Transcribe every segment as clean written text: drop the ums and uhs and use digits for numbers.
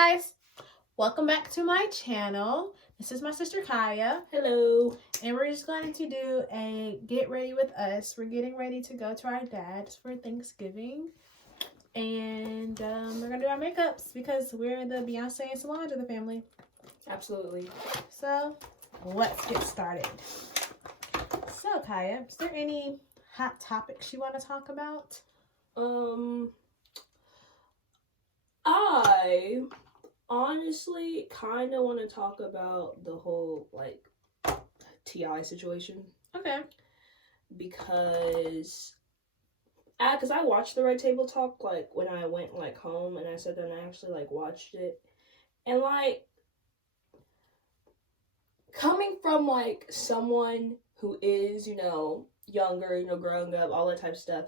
guys, welcome back to my channel. This is my sister Khiyah. Hello. And we're just going to do a get ready with us. We're getting ready to go to our dad's for Thanksgiving. And we're going to do our makeups because we're the Beyonce and Solange of the family. Absolutely. So, let's get started. So, Khiyah, is there any hot topics you want to talk about? I honestly kind of want to talk about the whole T.I. situation. Okay. Because I watched the Red Table Talk when I went home, and I sat down and I actually watched it, and coming from someone who is younger, growing up, all that type of stuff.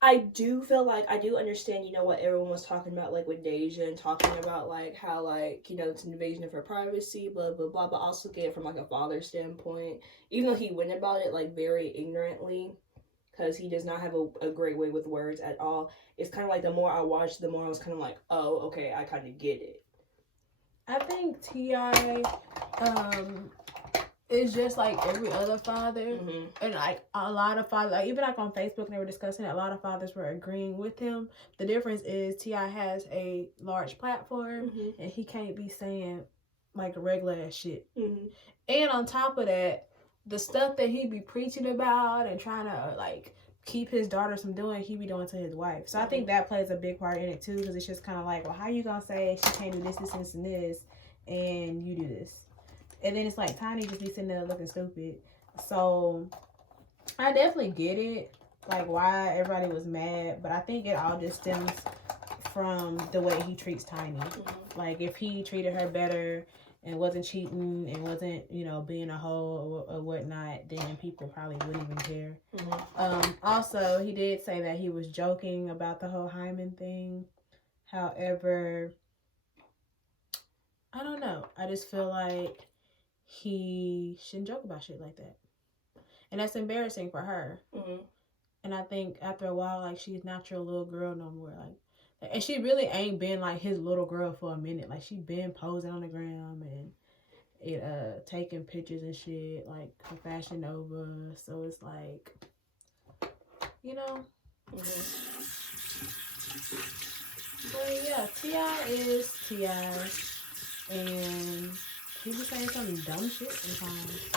I do feel I do understand, what everyone was talking about, with Deja and talking about, how, it's an invasion of her privacy, blah, blah, blah, but also get it from, a father's standpoint, even though he went about it, very ignorantly, because he does not have a great way with words at all. It's kind of the more I watched, the more I was kind of oh, okay, I kind of get it. I think T.I., it's just like every other father, and a lot of fathers, even on Facebook, they were discussing it, a lot of fathers were agreeing with him. The difference is T.I. has a large platform, and he can't be saying regular ass shit. And on top of that, the stuff that he be preaching about and trying to keep his daughters from doing, he be doing to his wife. So I think that plays a big part in it too, because it's just kind of well, how you gonna say she can't do this, and this, and you do this? And then it's Tiny just be sitting there looking stupid. So I definitely get it, why everybody was mad. But I think it all just stems from the way he treats Tiny. If he treated her better and wasn't cheating and wasn't, being a hoe or whatnot, then people probably wouldn't even care. Also, he did say that he was joking about the whole Hyman thing. However, I don't know. I just feel like he shouldn't joke about shit like that. And that's embarrassing for her. And I think after a while, she's not your little girl no more. And she really ain't been his little girl for a minute. She been posing on the gram and taking pictures and shit, for Fashion Nova. So it's But yeah, T.I. is T.I. And he be saying some dumb shit sometimes.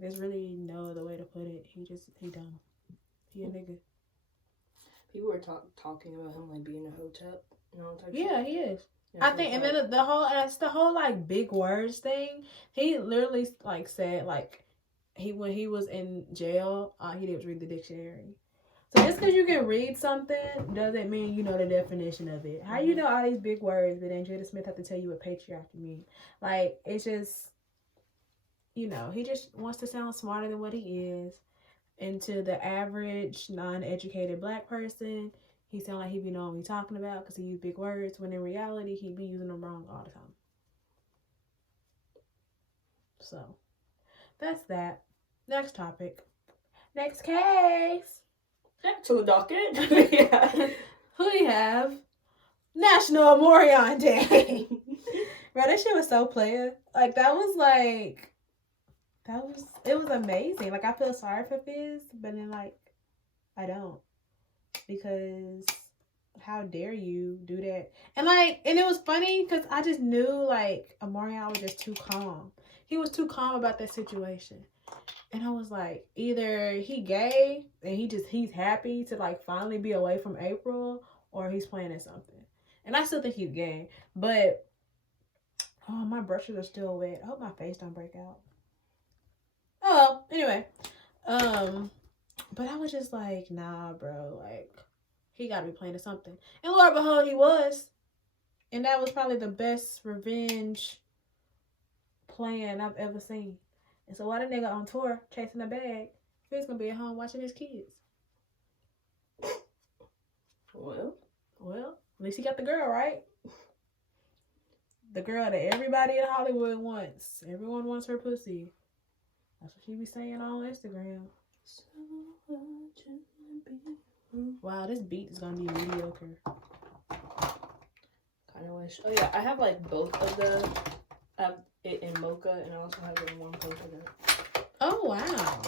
There's really no other way to put it. He dumb. He a nigga. People were talking about him being a hotep and all type of Yeah, shit. he is. I think, and then that's the whole big words thing. He literally said when he was in jail, all he did was read the dictionary. So just because you can read something doesn't mean you know the definition of it. How you know all these big words, but then Jada Smith have to tell you what patriarchy means? It's just, he just wants to sound smarter than what he is. And to the average non-educated black person, he sound like he be knowing what he's talking about because he use big words, when in reality, he be using them wrong all the time. So, that's that. Next topic. Next case. Back to the docket. Yeah. Who do you have? National Morion Day. Bro, that shit was so player. It was amazing. I feel sorry for Fizz, but then I don't. Because how dare you do that? And it was funny because I just knew Omarion was just too calm. He was too calm about that situation. And I was either he gay and he's happy to finally be away from April, or he's playing at something. And I still think he's gay. But my brushes are still wet. I hope my face don't break out. Oh, anyway. But I was just nah, bro. He gotta be playing at something. And Lord behold, he was. And that was probably the best revenge plan I've ever seen. And so while the nigga on tour chasing a bag, he's gonna be at home watching his kids. Well, at least he got the girl, right? The girl that everybody in Hollywood wants. Everyone wants her pussy. That's what she be saying on Instagram. Wow, this beat is gonna be mediocre. Kind kind of wish. Oh yeah, I have like both of the. I have it in mocha, and I also have it in one polka dot. Oh wow!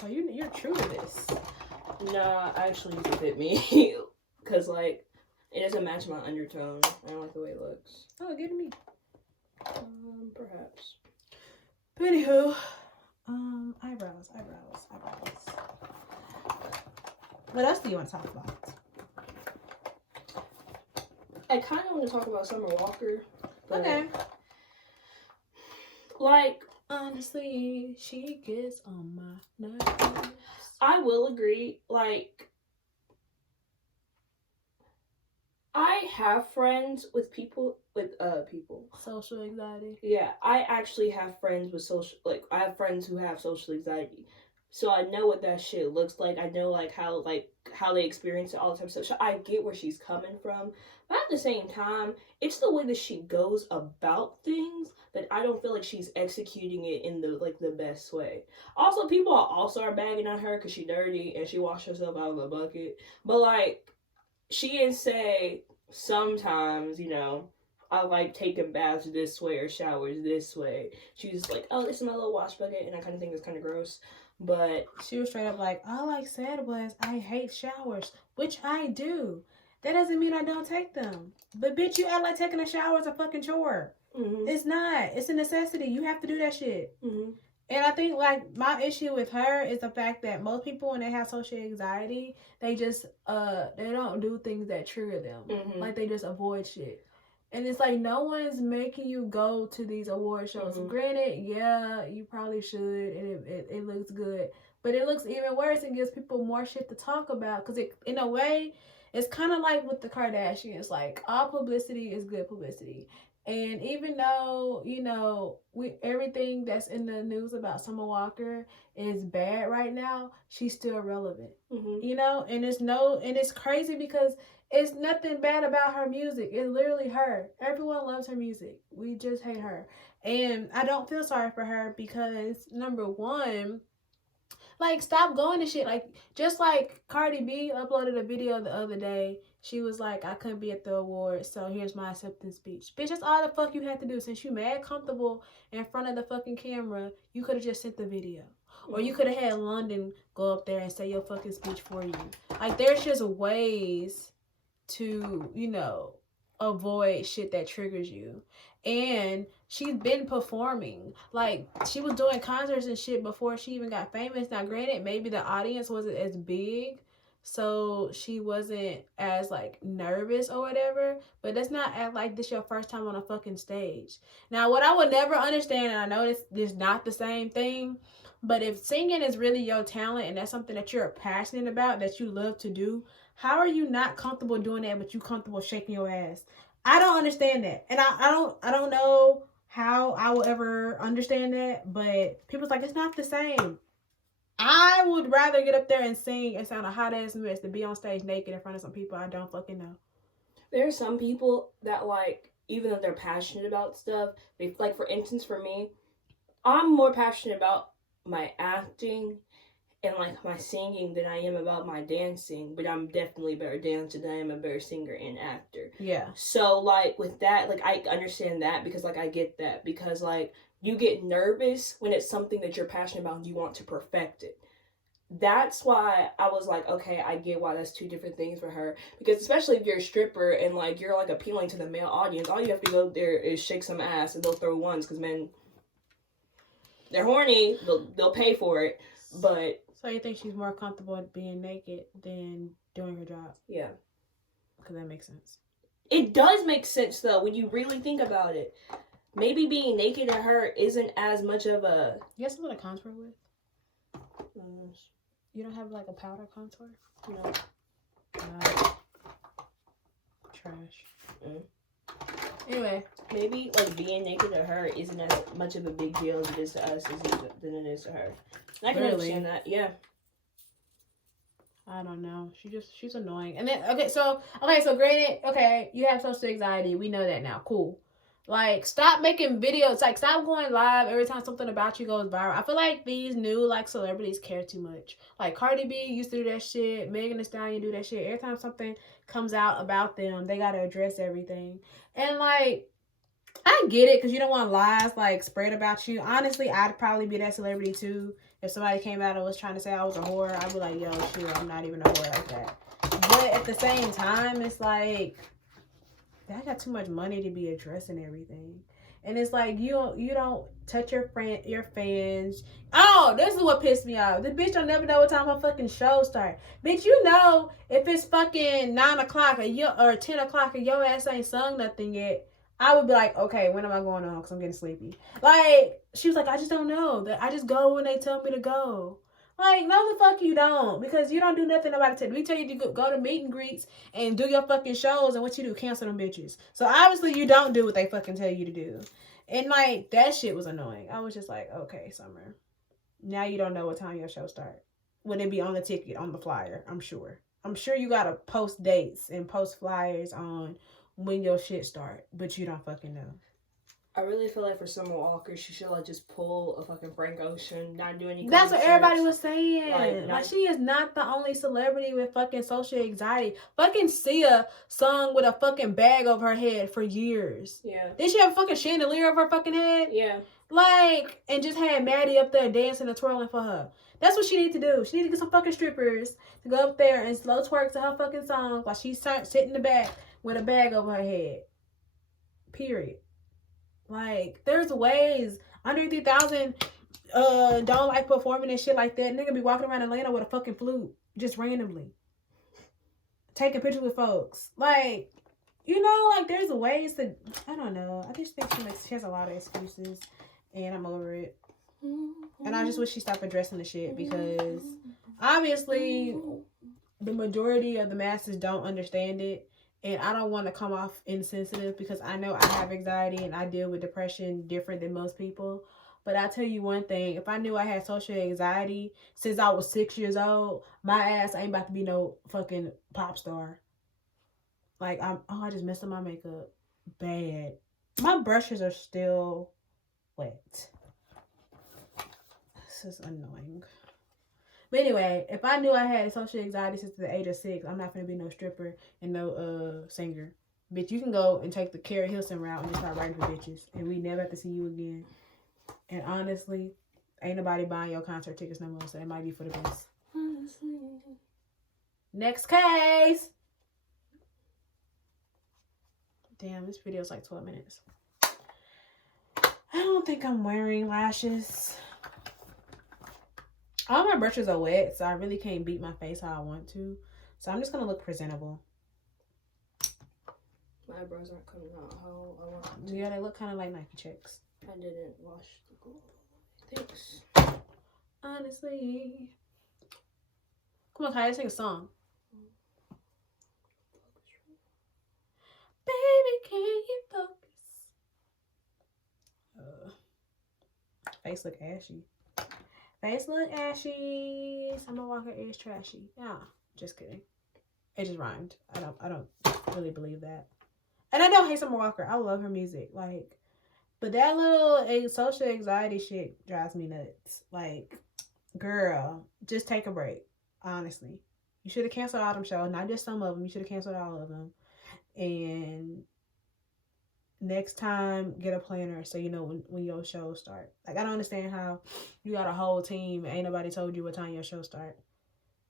So you're true to this. Nah, actually, it fit me because like it doesn't match my undertone. I don't like the way it looks. Oh, good to me. Perhaps. But anywho, eyebrows. What else do you want to talk about? I kind of want to talk about Summer Walker. But Okay. Like, honestly, she gets on my nerves. I will agree. Like, I have friends with people with social anxiety. Yeah, I actually have friends with I have friends who have social anxiety. So I know what that shit looks like. I know how they experience it, all the time. So I get where she's coming from. But at the same time, it's the way that she goes about things that I don't feel like she's executing it in the best way. Also, people are bagging on her because she's dirty and she washed herself out of a bucket. But she didn't say sometimes, I like taking baths this way or showers this way. She was like, oh, this is my little wash bucket, and I kind of think it's kind of gross. But she was straight up like, all I said was I hate showers, which I do. That doesn't mean I don't take them. But bitch, you act like taking a shower is a fucking chore. Mm-hmm. It's not. It's a necessity. You have to do that shit. Mm-hmm. And I think my issue with her is the fact that most people when they have social anxiety, they just they don't do things that trigger them. Mm-hmm. Like they just avoid shit. And it's like no one's making you go to these award shows. Mm-hmm. Granted, yeah, you probably should, and it looks good. But it looks even worse and gives people more shit to talk about. Because in a way, it's kind of like with the Kardashians. Like, all publicity is good publicity. And even though, everything that's in the news about Summer Walker is bad right now, she's still relevant. Mm-hmm. And it's crazy because it's nothing bad about her music. It's literally her. Everyone loves her music. We just hate her. And I don't feel sorry for her because, number one, stop going to shit. Just like Cardi B uploaded a video the other day. She was like, I couldn't be at the awards, so here's my acceptance speech. Bitch, that's all the fuck you had to do. Since you mad comfortable in front of the fucking camera, you could have just sent the video. Or you could have had London go up there and say your fucking speech for you. There's just ways to, avoid shit that triggers you. And she's been performing. She was doing concerts and shit before she even got famous. Now, granted, maybe the audience wasn't as big, so she wasn't as, nervous or whatever. But that's not act like this your first time on a fucking stage. Now, what I would never understand, and I know this is not the same thing, but if singing is really your talent and that's something that you're passionate about, that you love to do, how are you not comfortable doing that, but you comfortable shaking your ass? I don't understand that. And I don't know how I will ever understand that, but people's like, it's not the same. I would rather get up there and sing and sound a hot ass mess than be on stage naked in front of some people I don't fucking know. There are some people that even though they're passionate about stuff, they for instance for me, I'm more passionate about my acting and my singing than I am about my dancing, but I'm definitely a better dancer than I am a better singer and actor. Yeah. So with that, I understand that because I get that because you get nervous when it's something that you're passionate about and you want to perfect it. That's why I was like, okay, I get why that's two different things for her. Because especially if you're a stripper and you're appealing to the male audience, all you have to go there is shake some ass and they'll throw ones because men, they're horny, they'll pay for it. But so you think she's more comfortable being naked than doing her job? Yeah. Because that makes sense. It does make sense, though, when you really think about it. Maybe being naked to her isn't as much of a... You have something to contour with? You don't have, a powder contour? No. Trash. Mm. Anyway. Maybe, being naked to her isn't as much of a big deal as it is to us than it is to her. I can understand that, yeah. I don't know. She's annoying. And then, so granted, okay, you have social anxiety. We know that now. Cool. Like, stop making videos. Like, stop going live every time something about you goes viral. I feel like these new, like, celebrities care too much. Like, Cardi B used to do that shit. Megan Thee Stallion do that shit. Every time something comes out about them, they gotta address everything. And, like, I get it because you don't want lies, like, spread about you. Honestly, I'd probably be that celebrity, too. If somebody came out and was trying to say I was a whore, I'd be like, yo, sure, I'm not even a whore like that. But at the same time, it's like, I got too much money to be addressing everything. And it's like you don't touch your fans. Oh, this is what pissed me off. The bitch don't never know what time her fucking show start. Bitch, you know if it's fucking 9 o'clock or 10 o'clock and your ass ain't sung nothing yet, I would be like, okay, when am I going on? Because I'm getting sleepy. Like, she was like, I just don't know. I just go when they tell me to go. Like, no the fuck you don't. Because you don't do nothing about it. We tell you to go to meet and greets and do your fucking shows, and what you do, cancel them bitches. So obviously you don't do what they fucking tell you to do. And like, that shit was annoying. I was just like, okay, Summer. Now you don't know what time your show start. Would it be on the ticket, on the flyer? I'm sure. I'm sure you gotta post dates and post flyers on when your shit start, but you don't fucking know. I really feel like for Summer Walker, she should like just pull a fucking Frank Ocean, not do any. That's what everybody was saying. Like she is not the only celebrity with fucking social anxiety. Fucking Sia sung with a fucking bag over her head for years. Yeah. Did she have a fucking chandelier over her fucking head? Yeah. Like, and just had Maddie up there dancing and twirling for her. That's what she need to do. She need to get some fucking strippers to go up there and slow twerk to her fucking song while she's sitting in the back with a bag over her head. Period. Like, there's ways. Under 3,000 don't like performing and shit like that. Nigga be walking around Atlanta with a fucking flute. Just randomly. Taking pictures with folks. Like, you know, like, there's ways to... I don't know. I just think she has a lot of excuses. And I'm over it. And I just wish she stopped addressing the shit. Because, obviously, the majority of the masses don't understand it. And I don't want to come off insensitive because I know I have anxiety and I deal with depression different than most people. But I tell you one thing, if I knew I had social anxiety since I was 6 years old, my ass ain't about to be no fucking pop star. Like, I just messed up my makeup. Bad. My brushes are still wet. This is annoying. But anyway, if I knew I had social anxiety since the age of 6, I'm not gonna be no stripper and no singer. Bitch, you can go and take the Carrie Hilson route and just start writing for bitches. And we never have to see you again. And honestly, ain't nobody buying your concert tickets no more, so it might be for the best. Honestly. Next case. Damn, this video is like 12 minutes. I don't think I'm wearing lashes. All my brushes are wet, so I really can't beat my face how I want to. So I'm just going to look presentable. My eyebrows aren't coming out how I want them to. Yeah, they look kind of like Nike checks. I didn't wash the gold. Thanks. Honestly. Come on, Khiyah, sing a song. Baby, can you focus? Face look ashy. Face look ashy. Summer Walker is trashy. Yeah, just kidding. It just rhymed. I don't really believe that. And I don't hate Summer Walker. I love her music. Like, but that little social anxiety shit drives me nuts. Like, girl, just take a break. Honestly, you should have canceled all them shows. Not just some of them. You should have canceled all of them. And next time, get a planner so you know when your shows start. Like, I don't understand how you got a whole team and ain't nobody told you what time your show start.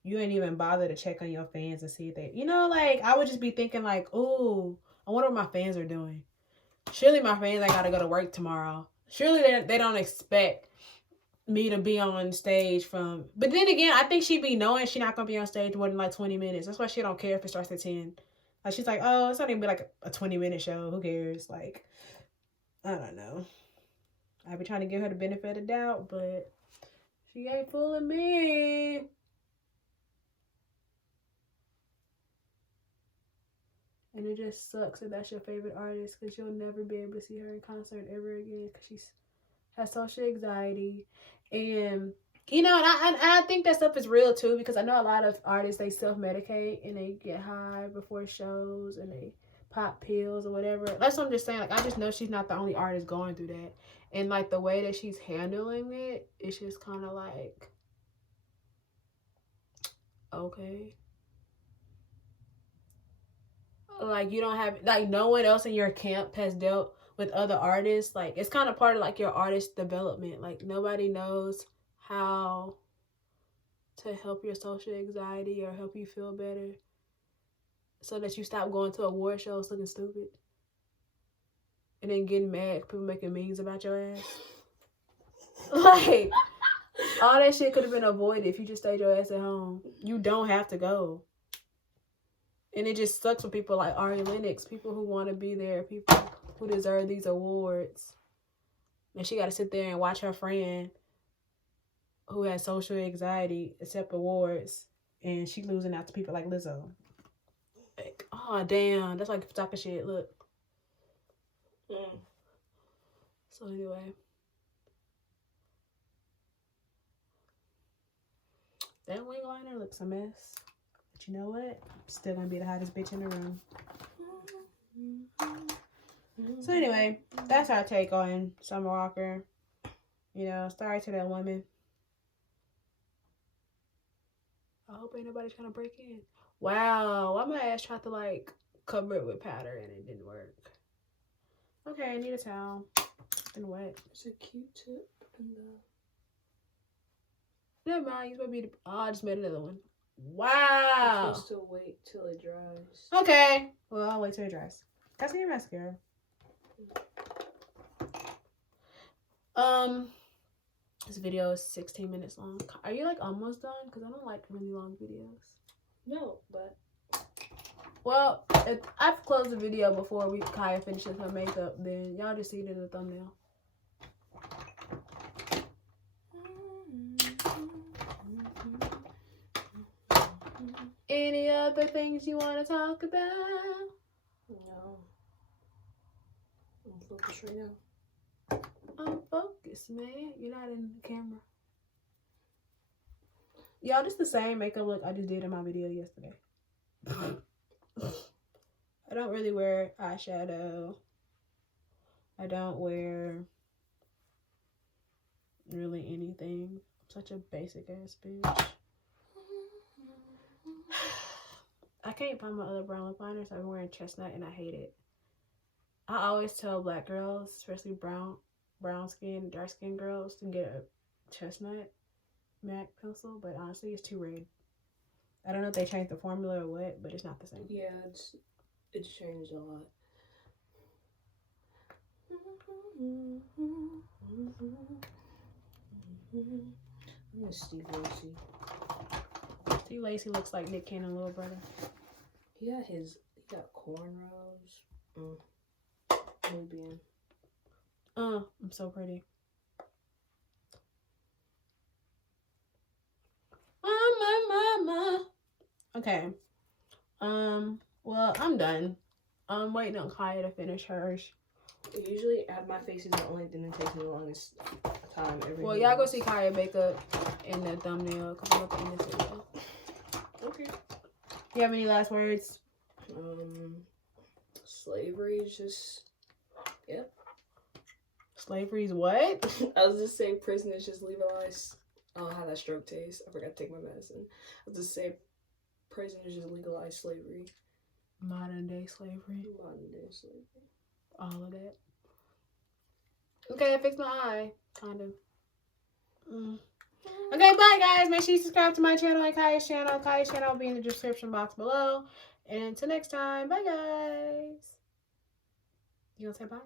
You ain't even bother to check on your fans and see if they... You know, like, I would just be thinking, like, ooh, I wonder what my fans are doing. Surely my fans ain't got to go to work tomorrow. Surely they don't expect me to be on stage from... But then again, I think she be knowing she not going to be on stage more than, like, 20 minutes. That's why she don't care if it starts at 10. Like, she's like, oh, it's not even be like a 20-minute show. Who cares? Like, I don't know. I be trying to give her the benefit of doubt, but she ain't fooling me. And it just sucks if that's your favorite artist because you'll never be able to see her in concert ever again because she has social anxiety. And, you know, and I think that stuff is real too because I know a lot of artists, they self-medicate and they get high before shows and they pop pills or whatever. That's what I'm just saying. Like, I just know she's not the only artist going through that. And, like, the way that she's handling it, it's just kind of like, okay. Like, you don't have, like, no one else in your camp has dealt with other artists. Like, it's kind of part of, like, your artist development. Like, nobody knows how to help your social anxiety or help you feel better so that you stop going to award shows looking stupid and then getting mad people making memes about your ass. Like, all that shit could have been avoided if you just stayed your ass at home. You don't have to go. And it just sucks when people like Ari Lennox, people who want to be there, people who deserve these awards. And she got to sit there and watch her friend who has social anxiety accept awards. And she losing out to people like Lizzo. Like, oh, damn. That's like talking shit. Look. So anyway. That wing liner looks a mess. But you know what? I'm still going to be the hottest bitch in the room. So anyway, that's our take on Summer Walker. You know, sorry to that woman. I hope ain't nobody trying to break in. Wow, why my ass tried to like cover it with powder and it didn't work. Okay, I need a towel. And wet. It's a Q-tip and Never mind, you supposed to be I just made another one. Wow. You're supposed to wait till it dries. Okay. Well, I'll wait till it dries. That's your mascara. This video is 16 minutes long. Are you like almost done? Because I don't like really long videos. No, but well, if I've closed the video before Khiyah finishes her makeup, then y'all just see it in the thumbnail. Any other things you want to talk about? No. I'm focused right now. I'm focused, man. You're not in the camera. Y'all, just the same makeup look I just did in my video yesterday. I don't really wear eyeshadow. I don't wear really anything. I'm such a basic ass bitch. I can't find my other brown lip liner, so I'm wearing chestnut and I hate it. I always tell black girls, especially brown skin, dark skin girls, to get a chestnut MAC pencil, but honestly it's too red. I don't know if they changed the formula or what, but it's not the same. Yeah, it's changed a lot. I'm a Steve Lacy. Steve Lacy looks like Nick Cannon's little brother. He got cornrows. Nubian. I'm so pretty. Mama. Okay. Well, I'm done. I'm waiting on Khiyah to finish hers. Usually, my face is the only thing that takes me the longest time. Well, y'all go see Khiyah makeup in the thumbnail because I'm looking in this video. Okay. You have any last words? Slavery is just, yep. Slavery is what? I was just saying prison is just legalized. I don't know how that stroke tastes. I forgot to take my medicine. I was just saying prison is just legalized slavery. Modern day slavery. Modern day slavery. All of that. Okay, I fixed my eye. Kind of. Okay, bye guys. Make sure you subscribe to my channel and Khiyah's channel. Khiyah's channel will be in the description box below. And until next time, bye guys. You gonna say bye?